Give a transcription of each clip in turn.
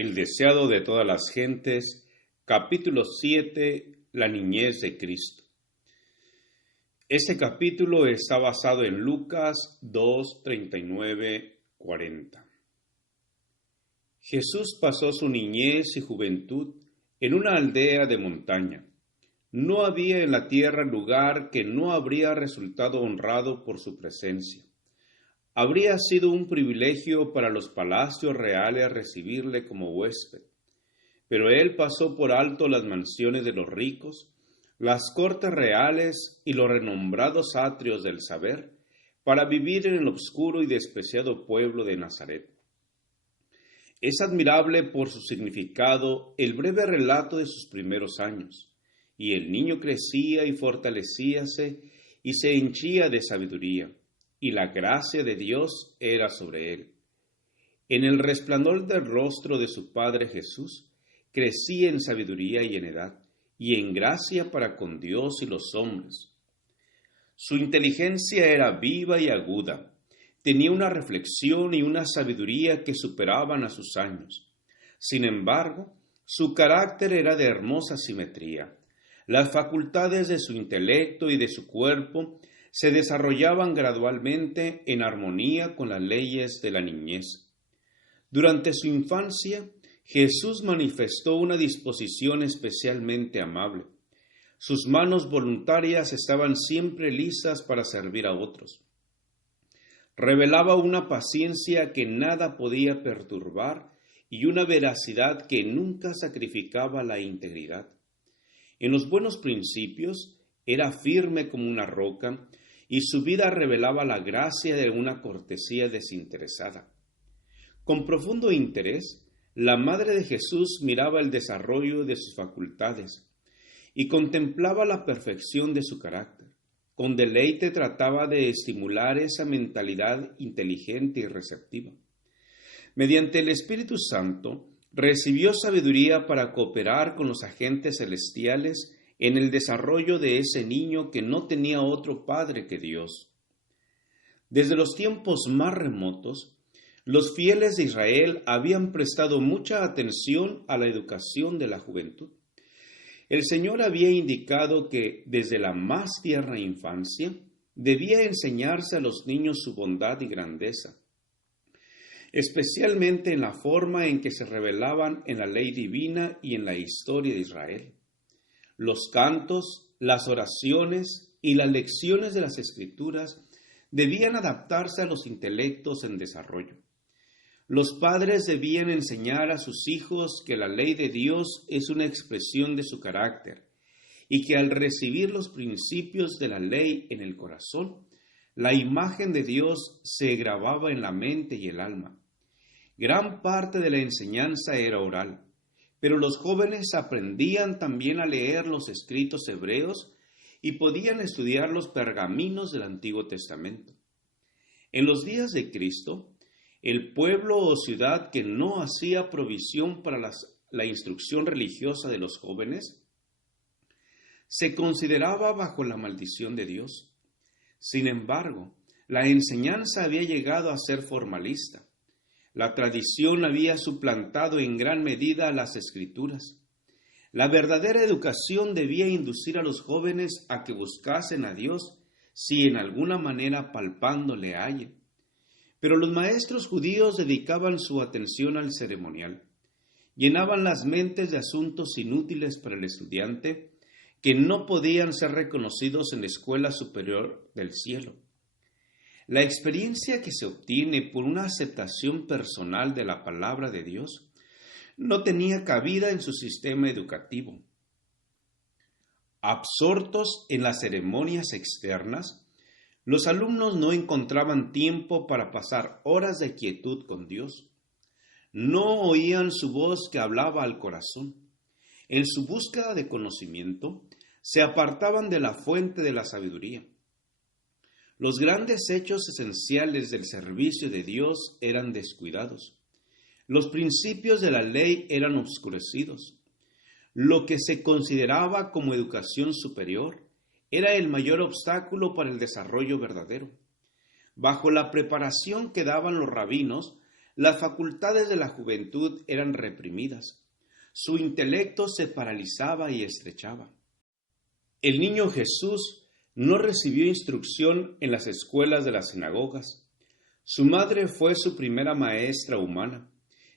El deseado de todas las gentes, capítulo 7, la niñez de Cristo. Este capítulo está basado en Lucas 2, 39, 40. Jesús pasó su niñez y juventud en una aldea de montaña. No había en la tierra lugar que no habría resultado honrado por su presencia. Habría sido un privilegio para los palacios reales recibirle como huésped, pero él pasó por alto las mansiones de los ricos, las cortes reales y los renombrados atrios del saber, para vivir en el obscuro y despreciado pueblo de Nazaret. Es admirable por su significado el breve relato de sus primeros años, y el niño crecía y fortalecíase y se henchía de sabiduría, y la gracia de Dios era sobre él. En el resplandor del rostro de su Padre Jesús, crecía en sabiduría y en edad, y en gracia para con Dios y los hombres. Su inteligencia era viva y aguda, tenía una reflexión y una sabiduría que superaban a sus años. Sin embargo, su carácter era de hermosa simetría. Las facultades de su intelecto y de su cuerpo se desarrollaban gradualmente en armonía con las leyes de la niñez. Durante su infancia, Jesús manifestó una disposición especialmente amable. Sus manos voluntarias estaban siempre lisas para servir a otros. Revelaba una paciencia que nada podía perturbar y una veracidad que nunca sacrificaba la integridad. En los buenos principios era firme como una roca y su vida revelaba la gracia de una cortesía desinteresada. Con profundo interés, la madre de Jesús miraba el desarrollo de sus facultades y contemplaba la perfección de su carácter. Con deleite trataba de estimular esa mentalidad inteligente y receptiva. Mediante el Espíritu Santo, recibió sabiduría para cooperar con los agentes celestiales en el desarrollo de ese niño que no tenía otro padre que Dios. Desde los tiempos más remotos, los fieles de Israel habían prestado mucha atención a la educación de la juventud. El Señor había indicado que desde la más tierna infancia debía enseñarse a los niños su bondad y grandeza, especialmente en la forma en que se revelaban en la ley divina y en la historia de Israel. Los cantos, las oraciones y las lecciones de las Escrituras debían adaptarse a los intelectos en desarrollo. Los padres debían enseñar a sus hijos que la ley de Dios es una expresión de su carácter y que al recibir los principios de la ley en el corazón, la imagen de Dios se grababa en la mente y el alma. Gran parte de la enseñanza era oral, pero los jóvenes aprendían también a leer los escritos hebreos y podían estudiar los pergaminos del Antiguo Testamento. En los días de Cristo, el pueblo o ciudad que no hacía provisión para la instrucción religiosa de los jóvenes se consideraba bajo la maldición de Dios. Sin embargo, la enseñanza había llegado a ser formalista. La tradición había suplantado en gran medida a las Escrituras. La verdadera educación debía inducir a los jóvenes a que buscasen a Dios si en alguna manera palpando le hallen. Pero los maestros judíos dedicaban su atención al ceremonial. Llenaban las mentes de asuntos inútiles para el estudiante que no podían ser reconocidos en la escuela superior del cielo. La experiencia que se obtiene por una aceptación personal de la palabra de Dios no tenía cabida en su sistema educativo. Absortos en las ceremonias externas, los alumnos no encontraban tiempo para pasar horas de quietud con Dios. No oían su voz que hablaba al corazón. En su búsqueda de conocimiento, se apartaban de la fuente de la sabiduría. Los grandes hechos esenciales del servicio de Dios eran descuidados. Los principios de la ley eran obscurecidos. Lo que se consideraba como educación superior era el mayor obstáculo para el desarrollo verdadero. Bajo la preparación que daban los rabinos, Las facultades de la juventud eran reprimidas. Su intelecto se paralizaba y estrechaba. El niño Jesús no recibió instrucción en las escuelas de las sinagogas. Su madre fue su primera maestra humana.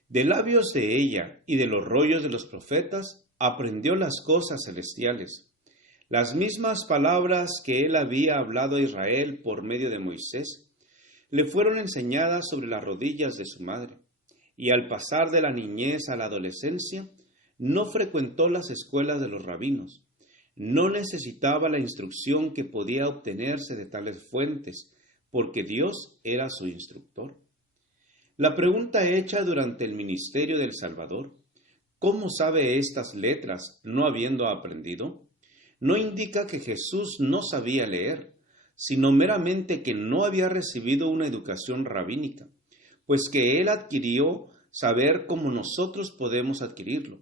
De labios de ella y de los rollos de los profetas aprendió las cosas celestiales, las mismas palabras que él había hablado a Israel por medio de Moisés. Le fueron enseñadas sobre las rodillas de su madre, y al pasar de la niñez a la adolescencia, no frecuentó las escuelas de los rabinos. No necesitaba la instrucción que podía obtenerse de tales fuentes, porque Dios era su instructor. La pregunta hecha durante el ministerio del Salvador, ¿cómo sabe estas letras no habiendo aprendido?, no indica que Jesús no sabía leer, sino meramente que no había recibido una educación rabínica, pues que él adquirió saber como nosotros podemos adquirirlo.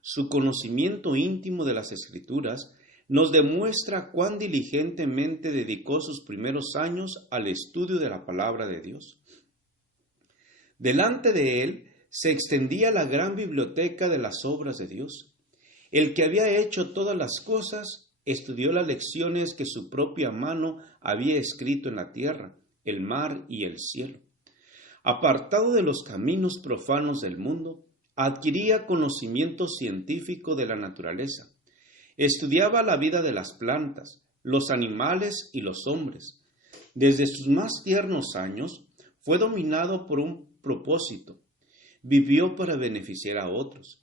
Su conocimiento íntimo de las Escrituras nos demuestra cuán diligentemente dedicó sus primeros años al estudio de la palabra de Dios. Delante de él se extendía la gran biblioteca de las obras de Dios. El que había hecho todas las cosas estudió las lecciones que su propia mano había escrito en la tierra, el mar y el cielo. Apartado de los caminos profanos del mundo, adquiría conocimiento científico de la naturaleza. Estudiaba la vida de las plantas, los animales y los hombres. Desde sus más tiernos años fue dominado por un propósito. Vivió para beneficiar a otros.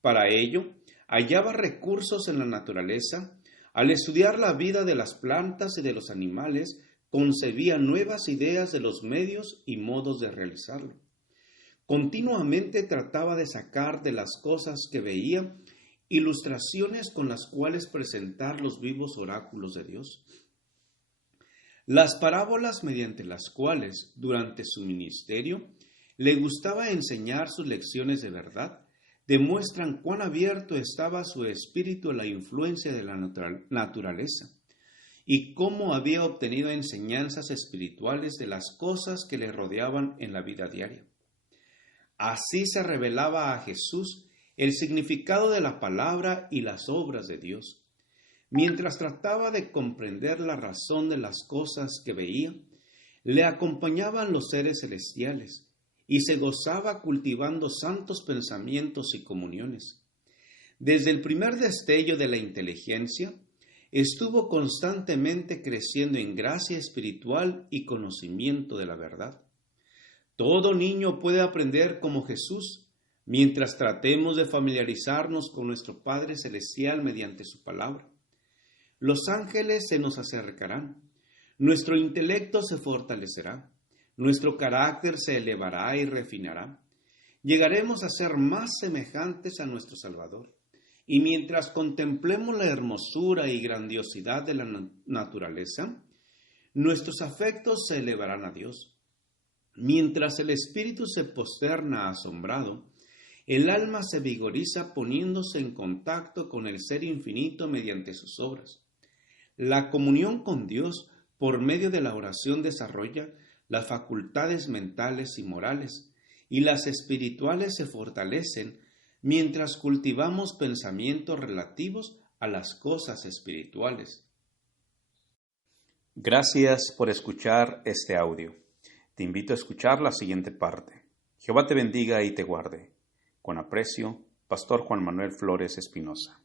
Para ello, hallaba recursos en la naturaleza. Al estudiar la vida de las plantas y de los animales, concebía nuevas ideas de los medios y modos de realizarlo. Continuamente trataba de sacar de las cosas que veía ilustraciones con las cuales presentar los vivos oráculos de Dios. Las parábolas mediante las cuales, durante su ministerio, le gustaba enseñar sus lecciones de verdad, demuestran cuán abierto estaba su espíritu a la influencia de la naturaleza y cómo había obtenido enseñanzas espirituales de las cosas que le rodeaban en la vida diaria. Así se revelaba a Jesús el significado de la palabra y las obras de Dios. Mientras trataba de comprender la razón de las cosas que veía, le acompañaban los seres celestiales, y se gozaba cultivando santos pensamientos y comuniones. Desde el primer destello de la inteligencia, estuvo constantemente creciendo en gracia espiritual y conocimiento de la verdad. Todo niño puede aprender como Jesús, mientras tratemos de familiarizarnos con nuestro Padre Celestial mediante su palabra. Los ángeles se nos acercarán, nuestro intelecto se fortalecerá, nuestro carácter se elevará y refinará. Llegaremos a ser más semejantes a nuestro Salvador. Y mientras contemplemos la hermosura y grandiosidad de la naturaleza, nuestros afectos se elevarán a Dios. Mientras el espíritu se posterna asombrado, el alma se vigoriza poniéndose en contacto con el Ser infinito mediante sus obras. La comunión con Dios por medio de la oración desarrolla las facultades mentales y morales, y las espirituales se fortalecen mientras cultivamos pensamientos relativos a las cosas espirituales. Gracias por escuchar este audio. Te invito a escuchar la siguiente parte. Jehová te bendiga y te guarde. Con aprecio, Pastor Juan Manuel Flores Espinosa.